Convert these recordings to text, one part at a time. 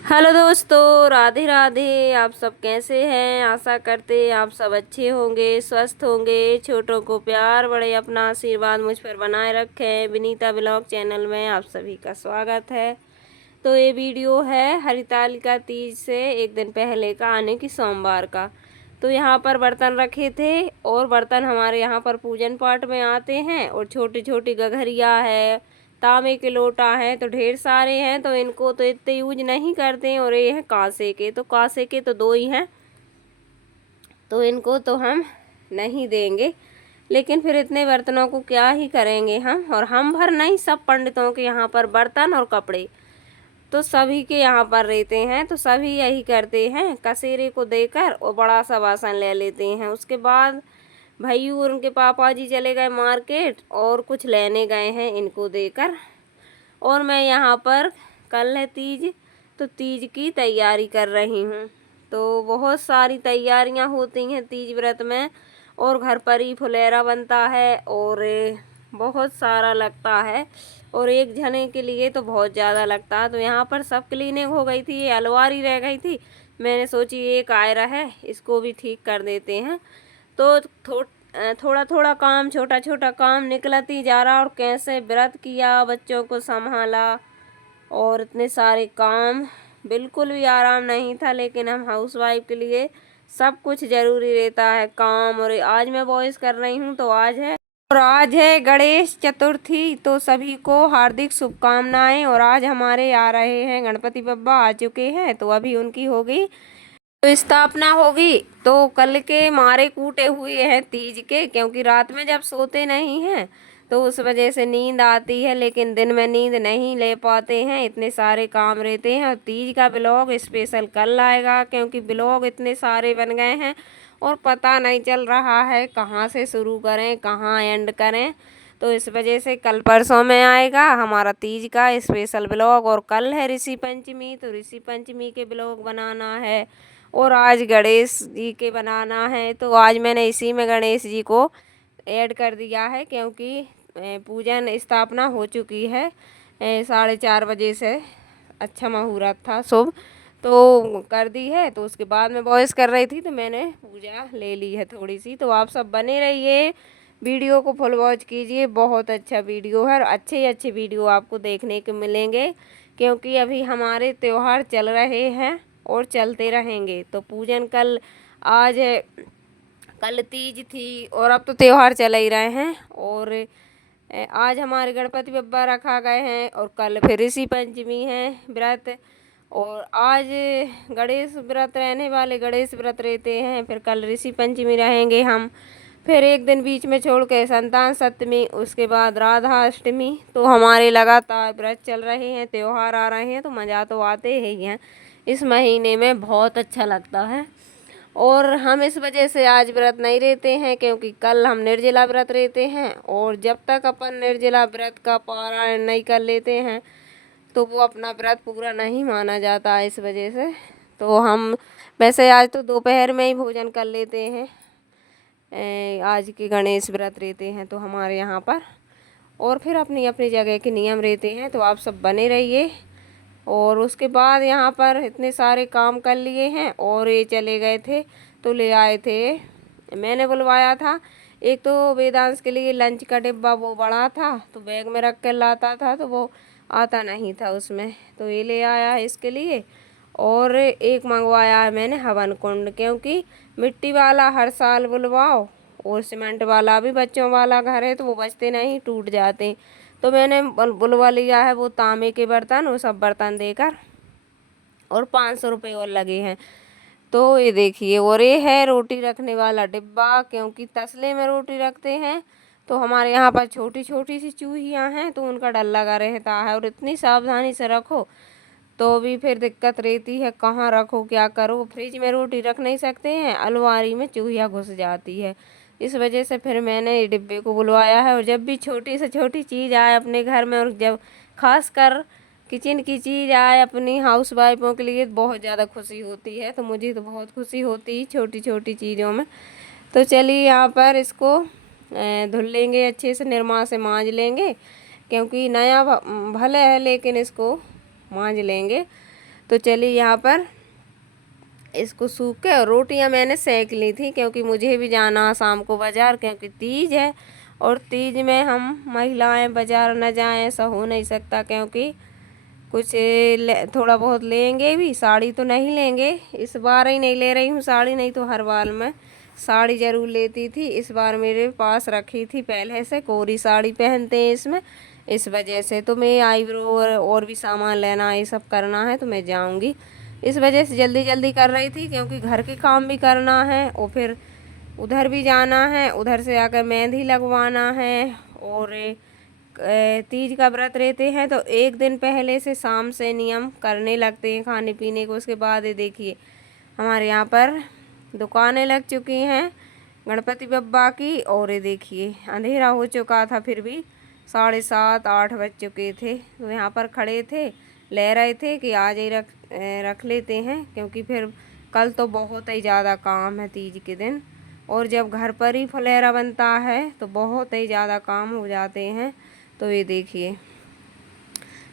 Hello दोस्तों, राधे राधे। आप सब कैसे हैं? आशा करते हैं आप सब अच्छे होंगे, स्वस्थ होंगे। छोटों को प्यार, बड़े अपना आशीर्वाद मुझ पर बनाए रखें। विनीता ब्लॉग चैनल में आप सभी का स्वागत है। तो ये वीडियो है हरितालिका तीज से एक दिन पहले का, आने की सोमवार का। तो यहाँ पर बर्तन रखे थे, और बर्तन हमारे यहाँ पर पूजन पाठ में आते हैं। और छोटी छोटी गगरिया है, तांबे के लोटा हैं, तो ढेर सारे हैं। तो इनको तो इतने यूज नहीं करते हैं। और ये हैं कांसे के, तो कांसे के तो दो ही हैं, तो इनको तो हम नहीं देंगे। लेकिन फिर इतने बर्तनों को क्या ही करेंगे हम। और हम भर नहीं, सब पंडितों के यहाँ पर बर्तन और कपड़े तो सभी के यहाँ पर रहते हैं। तो सभी यही करते हैं, कसेरे को देकर और बड़ा सा बासन ले लेते हैं। उसके बाद भैयू और उनके पापा जी चले गए मार्केट, और कुछ लेने गए हैं इनको देकर। और मैं यहाँ पर, कल है तीज, तो तीज की तैयारी कर रही हूँ। तो बहुत सारी तैयारियाँ होती हैं तीज व्रत में। और घर पर ही फुलेरा बनता है, और बहुत सारा लगता है। और एक जने के लिए तो बहुत ज़्यादा लगता है। तो यहाँ पर सब क्लीनिंग हो गई थी, ये अलमारी रह गई थी। मैंने सोची एक आयरा है, इसको भी ठीक कर देते हैं। तो थोड़ा थोड़ा काम, छोटा छोटा काम निकलती जा रहा। और कैसे व्रत किया, बच्चों को संभाला, और इतने सारे काम, बिल्कुल भी आराम नहीं था। लेकिन हम हाउसवाइफ के लिए सब कुछ ज़रूरी रहता है काम। और आज मैं वॉइस कर रही हूँ, तो आज है गणेश चतुर्थी। तो सभी को हार्दिक शुभकामनाएं। और आज हमारे आ रहे हैं गणपति बप्पा, आ चुके हैं। तो अभी उनकी होगी तो स्थापना होगी। तो कल के मारे कूटे हुए हैं तीज के, क्योंकि रात में जब सोते नहीं हैं तो उस वजह से नींद आती है। लेकिन दिन में नींद नहीं ले पाते हैं, इतने सारे काम रहते हैं। और तीज का ब्लॉग स्पेशल कल आएगा, क्योंकि ब्लॉग इतने सारे बन गए हैं और पता नहीं चल रहा है कहाँ से शुरू करें, कहाँ एंड करें। तो इस वजह से कल परसों में आएगा हमारा तीज का स्पेशल ब्लॉग। और कल है ऋषि पंचमी, तो ऋषि पंचमी के ब्लॉग बनाना है। और आज गणेश जी के बनाना है। तो आज मैंने इसी में गणेश जी को ऐड कर दिया है, क्योंकि पूजन स्थापना हो चुकी है 4:30 बजे से। अच्छा मुहूर्त था शुभ, तो कर दी है। तो उसके बाद मैं वॉइस कर रही थी, तो मैंने पूजा ले ली है थोड़ी सी। तो आप सब बने रहिए, वीडियो को फुल वॉच कीजिए। बहुत अच्छा वीडियो है, और अच्छे अच्छे वीडियो आपको देखने को मिलेंगे, क्योंकि अभी हमारे त्यौहार चल रहे हैं और चलते रहेंगे। तो पूजन कल, आज है, कल तीज थी, और अब तो त्यौहार चल ही रहे हैं। और आज हमारे गणपति बप्पा रखा गए हैं, और कल फिर ऋषि पंचमी है व्रत। और आज गणेश व्रत रहने वाले, गणेश व्रत रहते हैं। फिर कल ऋषि पंचमी रहेंगे हम। फिर एक दिन बीच में छोड़ के संतान सप्तमी, उसके बाद राधा अष्टमी। तो हमारे लगातार व्रत चल रहे हैं, त्यौहार आ रहे हैं, तो मज़ा तो आते ही हैं। इस महीने में बहुत अच्छा लगता है। और हम इस वजह से आज व्रत नहीं रहते हैं, क्योंकि कल हम निर्जला व्रत रहते हैं। और जब तक अपन निर्जला व्रत का पारायण नहीं कर लेते हैं, तो वो अपना व्रत पूरा नहीं माना जाता है। इस वजह से तो हम, वैसे आज तो दोपहर में ही भोजन कर लेते हैं। आज के गणेश व्रत रहते हैं तो हमारे यहाँ पर, और फिर अपनी अपनी जगह के नियम रहते हैं। तो आप सब बने रहिए। और उसके बाद यहाँ पर इतने सारे काम कर लिए हैं। और ये चले गए थे, तो ले आए थे, मैंने बुलवाया था। एक तो वेदांश के लिए लंच का डिब्बा वो बड़ा था, तो बैग में रख कर लाता था, तो वो आता नहीं था उसमें, तो ये ले आया है इसके लिए। और एक मंगवाया है मैंने हवन कुंड, क्योंकि मिट्टी वाला हर साल बुलवाओ, और सीमेंट वाला भी, बच्चों वाला घर है तो वो बचते नहीं, टूट जाते। तो मैंने बुलवा लिया है वो तांबे के बर्तन, वो सब बर्तन देकर। और 500 रुपये और लगे हैं। तो ये देखिए, और ये है रोटी रखने वाला डिब्बा, क्योंकि तसले में रोटी रखते हैं। तो हमारे यहाँ पर छोटी छोटी सी चूहियाँ हैं, तो उनका डर लगा रहता है। और इतनी सावधानी से रखो तो भी फिर दिक्कत रहती है, कहाँ रखो, क्या करो। फ्रिज में रोटी रख नहीं सकते हैं, अलमारी में चूहिया घुस जाती है। इस वजह से फिर मैंने ये डिब्बे को बुलवाया है। और जब भी छोटी से छोटी चीज़ आए अपने घर में, और जब खास कर किचन की चीज़ आए अपनी हाउस वाइफों के लिए, बहुत ज़्यादा खुशी होती है। तो मुझे तो बहुत खुशी होती है छोटी छोटी चीज़ों में। तो चलिए यहाँ पर इसको धुल लेंगे, अच्छे से निरमा से मांज लेंगे, क्योंकि नया भले है लेकिन इसको मांज लेंगे। तो चलिए यहाँ पर इसको सूख के, और रोटियाँ मैंने सेक ली थी क्योंकि मुझे भी जाना शाम को बाज़ार, क्योंकि तीज है और तीज में हम महिलाएं बाज़ार न जाएं ऐसा हो नहीं सकता, क्योंकि कुछ थोड़ा बहुत लेंगे भी। साड़ी तो नहीं लेंगे, इस बार ही नहीं ले रही हूँ साड़ी, नहीं तो हर बार मैं साड़ी ज़रूर लेती थी। इस बार मेरे पास रखी थी पहले से, कोरी साड़ी पहनते हैं इसमें, इस वजह से तो मैं आईब्रो और भी सामान लेना ये सब करना है तो मैं जाऊंगी, इस वजह से जल्दी जल्दी कर रही थी, क्योंकि घर के काम भी करना है और फिर उधर भी जाना है, उधर से आकर मेहंदी लगवाना है। और तीज का व्रत रहते हैं तो एक दिन पहले से शाम से नियम करने लगते हैं खाने पीने को। उसके बाद ये देखिए हमारे यहाँ पर दुकानें लग चुकी हैं गणपति बप्पा की, और ये देखिए अंधेरा हो चुका था, फिर भी 7:30-8 बज चुके थे। तो यहाँ पर खड़े थे, ले रहे थे कि आज ही रख लेते हैं, क्योंकि फिर कल तो बहुत ही ज़्यादा काम है तीज के दिन, और जब घर पर ही फुलेरा बनता है तो बहुत ही ज़्यादा काम हो जाते हैं। तो ये देखिए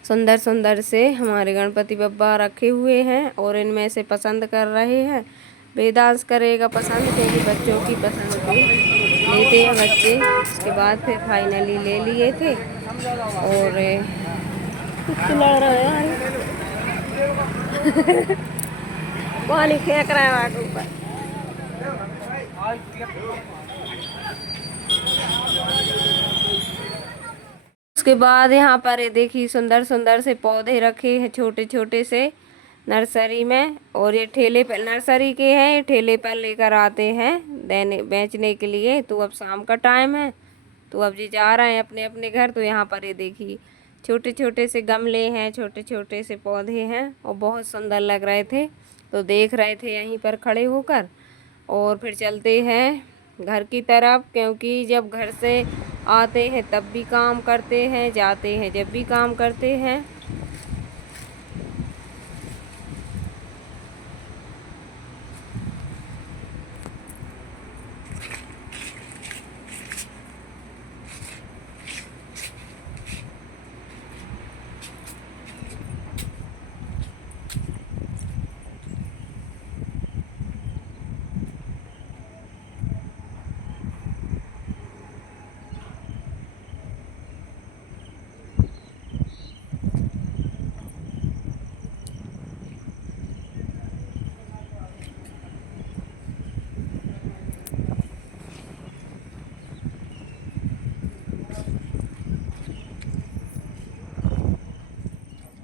सुंदर सुंदर से हमारे गणपति बप्पा रखे हुए हैं, और इनमें से पसंद कर रहे हैं। वेदांश करेगा पसंद, क्योंकि बच्चों की पसंद को लेते हैं बच्चे। उसके बाद फिर फाइनली ले लिए थे, और कुछ लड़ रहा है यार पानी फेंक रहा है वहाँ ऊपर। उसके बाद यहाँ पर ये देखिए सुंदर सुंदर से पौधे रखे हैं छोटे छोटे से नर्सरी में, और ये ठेले पर नर्सरी के हैं, ये ठेले पर लेकर आते हैं देने बेचने के लिए। तो अब शाम का टाइम है तो अब जी जा रहे हैं अपने अपने घर। तो यहाँ पर ये देखिए छोटे छोटे से गमले हैं, छोटे छोटे से पौधे हैं, और बहुत सुंदर लग रहे थे तो देख रहे थे यहीं पर खड़े होकर। और फिर चलते हैं घर की तरफ, क्योंकि जब घर से आते हैं तब भी काम करते हैं, जाते हैं जब भी काम करते हैं।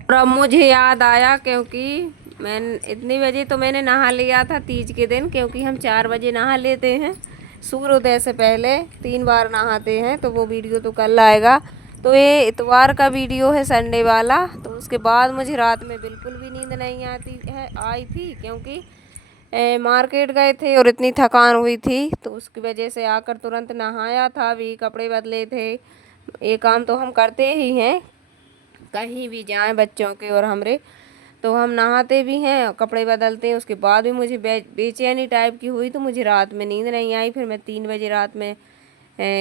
और अब मुझे याद आया, क्योंकि मैं इतनी बजे तो मैंने नहा लिया था तीज के दिन, क्योंकि हम 4 बजे नहा लेते हैं सूर्योदय से पहले, 3 बार नहाते हैं। तो वो वीडियो तो कल आएगा। तो ये इतवार का वीडियो है, संडे वाला। तो उसके बाद मुझे रात में बिल्कुल भी नींद नहीं आई थी, क्योंकि मार्केट गए थे और इतनी थकान हुई थी, तो उसकी वजह से आकर तुरंत नहाया था भी, कपड़े बदले थे। ये काम तो हम करते ही हैं कहीं भी जाएं बच्चों के और हमरे, तो हम नहाते भी हैं कपड़े बदलते हैं। उसके बाद भी मुझे बेचैनी टाइप की हुई, तो मुझे रात में नींद नहीं आई। फिर मैं 3 बजे रात में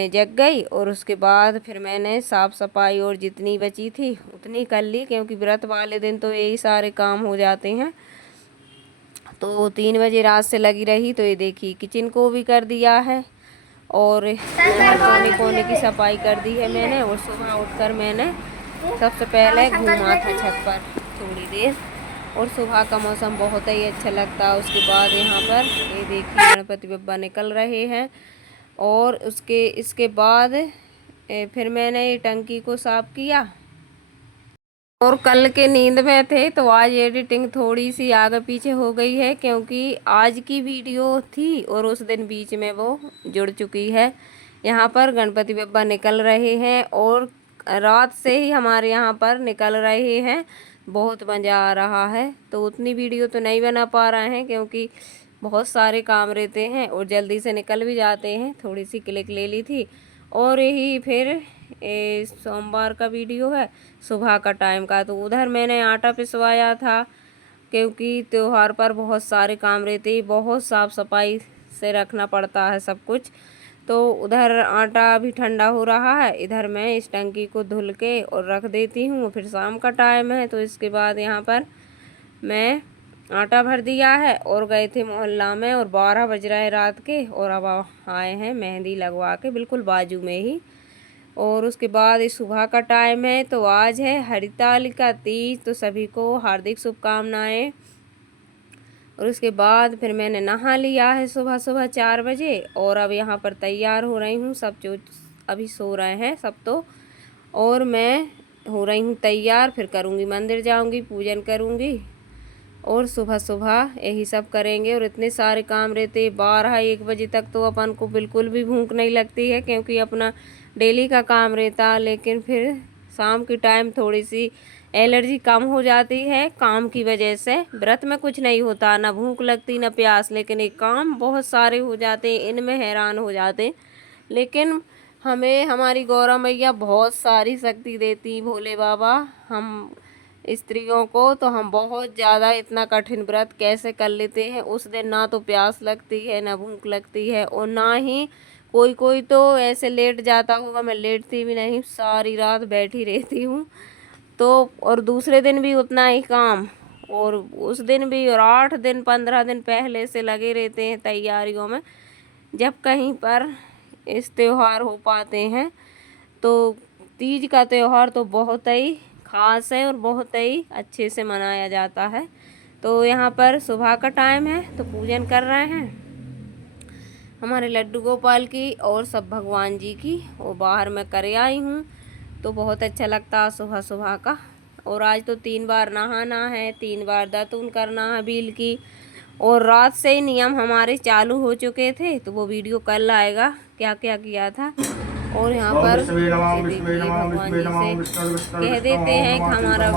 जग गई, और उसके बाद फिर मैंने साफ़ सफाई और जितनी बची थी उतनी कर ली, क्योंकि व्रत वाले दिन तो यही सारे काम हो जाते हैं। तो 3 बजे रात से लगी रही। तो ये देखिए किचन को भी कर दिया है, और कोने कोने की सफाई कर दी है मैंने। और सुबह उठकर मैंने सबसे पहले घूमा था छत पर थोड़ी देर, और सुबह का मौसम बहुत ही अच्छा लगता है। उसके बाद यहाँ पर ये देखिए गणपति बप्पा निकल रहे हैं, और इसके बाद फिर मैंने ये टंकी को साफ़ किया। और कल के नींद में थे तो आज एडिटिंग थोड़ी सी आगे पीछे हो गई है, क्योंकि आज की वीडियो थी और उस दिन बीच में वो जुड़ चुकी है। यहाँ पर गणपति बप्पा निकल रहे हैं, और रात से ही हमारे यहाँ पर निकल रहे हैं, बहुत मज़ा आ रहा है। तो उतनी वीडियो तो नहीं बना पा रहे हैं, क्योंकि बहुत सारे काम रहते हैं और जल्दी से निकल भी जाते हैं। थोड़ी सी क्लिक ले ली थी। और यही फिर सोमवार का वीडियो है सुबह का टाइम का। तो उधर मैंने आटा पिसवाया था, क्योंकि त्योहार पर बहुत सारे काम रहते हैं, बहुत साफ़ सफाई से रखना पड़ता है सब कुछ। तो उधर आटा भी ठंडा हो रहा है, इधर मैं इस टंकी को धुल के और रख देती हूँ। फिर शाम का टाइम है, तो इसके बाद यहाँ पर मैं आटा भर दिया है और गए थे मोहल्ला में, और 12 बज रहे रात के, और अब आए हैं मेहंदी लगवा के बिल्कुल बाजू में ही। और उसके बाद इस सुबह का टाइम है, तो आज है हरितालिका तीज, तो सभी को हार्दिक शुभकामनाएं। और उसके बाद फिर मैंने नहा लिया है सुबह सुबह 4 बजे, और अब यहाँ पर तैयार हो रही हूँ। सब जो अभी सो रहे हैं सब तो, और मैं हो रही हूँ तैयार। फिर करूँगी, मंदिर जाऊँगी, पूजन करूँगी, और सुबह सुबह यही सब करेंगे। और इतने सारे काम रहते, 12-1 बजे तक तो अपन को बिल्कुल भी भूख नहीं लगती है, क्योंकि अपना डेली का काम रहता। लेकिन फिर शाम के टाइम थोड़ी सी एलर्जी कम हो जाती है काम की वजह से। व्रत में कुछ नहीं होता, ना भूख लगती ना प्यास, लेकिन एक काम बहुत सारे हो जाते, इनमें हैरान हो जाते। लेकिन हमें हमारी गौरा मैया बहुत सारी शक्ति देती, भोले बाबा हम स्त्रियों को, तो हम बहुत ज़्यादा इतना कठिन व्रत कैसे कर लेते हैं। उस दिन ना तो प्यास लगती है ना भूख लगती है, और ना ही कोई तो ऐसे लेट जाता होगा, मैं लेटती भी नहीं, सारी रात बैठी रहती हूँ। तो और दूसरे दिन भी उतना ही काम, और उस दिन भी, और 8 दिन 15 दिन पहले से लगे रहते हैं तैयारियों में, जब कहीं पर इस त्यौहार हो पाते हैं। तो तीज का त्यौहार तो बहुत ही ख़ास है और बहुत ही अच्छे से मनाया जाता है। तो यहाँ पर सुबह का टाइम है, तो पूजन कर रहे हैं हमारे लड्डू गोपाल की और सब भगवान जी की, वो बाहर मैं करे आई हूँ। तो बहुत अच्छा लगता है सुबह सुबह का। और आज तो 3 बार नहाना है, 3 बार दातून करना है बील की, और रात से ही नियम हमारे चालू हो चुके थे, तो वो वीडियो कल आएगा क्या क्या किया था। और यहाँ पर ये देखिए भगवान जी से कह देते हैं कि हमारा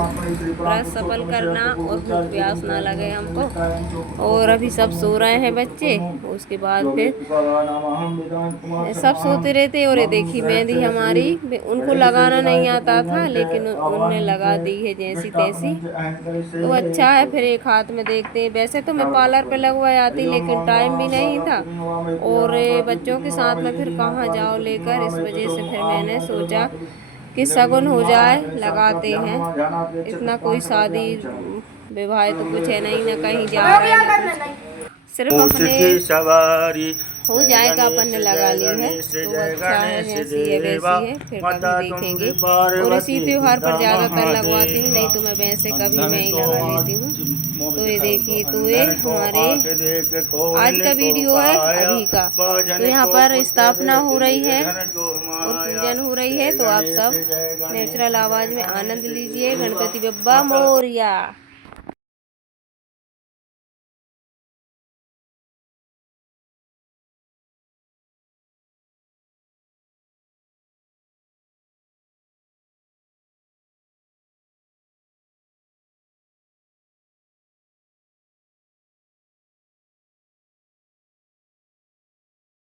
व्रत सफल करना और भूख प्यास ना लगे हमको। और अभी सब सो रहे हैं बच्चे, उसके बाद फिर सब सोते रहते। और ये देखिए मेहंदी हमारी, उनको लगाना नहीं आता था, लेकिन उनने लगा दी है जैसी तैसी, तो अच्छा है। फिर एक हाथ में देखते हैं, वैसे तो मैं पार्लर पे लगवा आती, लेकिन टाइम भी नहीं था, और बच्चों के साथ में फिर कहाँ जाओ लेकर, इस वजह से फिर मैंने सोचा कि शगुन हो जाए, लगाते हैं। इतना कोई शादी विवाह तो कुछ है नहीं, ना कहीं जा रहे हैं ना कुछ, सिर्फ अपने हो जाएगा, अपन ने लगा ली है तो अच्छा है, जैसी है वैसी है, फिर कभी देखेंगे। और इसी त्योहार पर ज़्यादातर लगवाती हूँ, नहीं तो मैं वैसे कभी मैं ही लगा लेती हूँ। तो ये देखिए, तो ये हमारे आज का वीडियो है अभी का। तो यहाँ पर स्थापना हो रही है और पूजन हो रही है, तो आप सब नेचुरल आवाज़ में आनंद लीजिए। गणपति बप्पा मोरया।